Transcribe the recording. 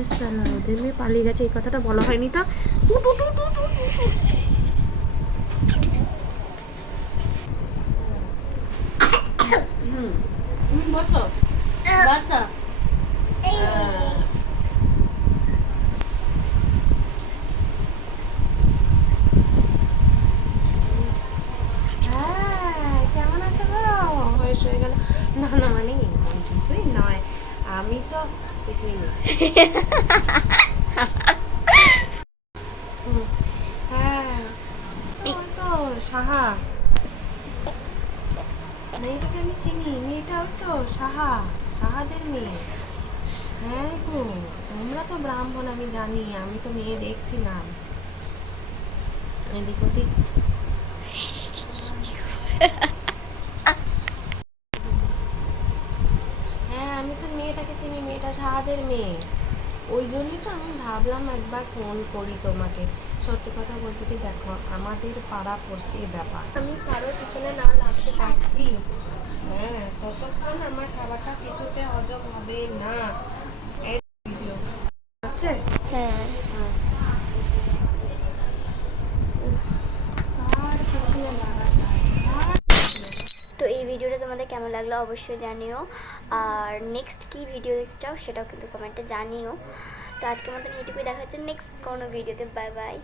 আরে সালা ওদের মেয়ে পালিয়ে গেছে, এই কথাটা বলা হয়নি তো। কেমন আছো গো? হয়ে গেল। না না মানে কিছুই নয়। আমি তো কিছুই না হ্যাঁ সাহা। আমি চিনি মেয়েটা ওই তো সাহা, সাহাদের মেয়ে। হ্যাঁ গো, তোমরা তো ব্রাহ্মণ, আমি জানি, আমি তো মেয়ে দেখছিলাম। এদিক ওদিক হ্যাঁ আমি তো মেয়েটাকে চিনি মেয়েটা সাহাদের মেয়ে। ওই জন্যই তো আমি ভাবলাম একবার ফোন করি তোমাকে। সত্যি কথা বলতে কি দেখো আমাদের পাড়া পড়শির ব্যাপার। আমি কারোর পিছনে না লাগতে পারছি। হ্যাঁ ততক্ষণ আমার খাবারটা কিছুতে হজম হবে না। এই ভিডিও আচ্ছা হ্যাঁ। তো এই ভিডিওটা তোমাদের কেমন লাগল অবশ্যই জানিও। আর নেক্সট কী ভিডিও দেখতে চাও সেটাও কিন্তু কমেন্টে জানিও। তো আজকের মতন এইটুকুই, দেখা হচ্ছে নেক্সট কোনো ভিডিওতে বাই বাই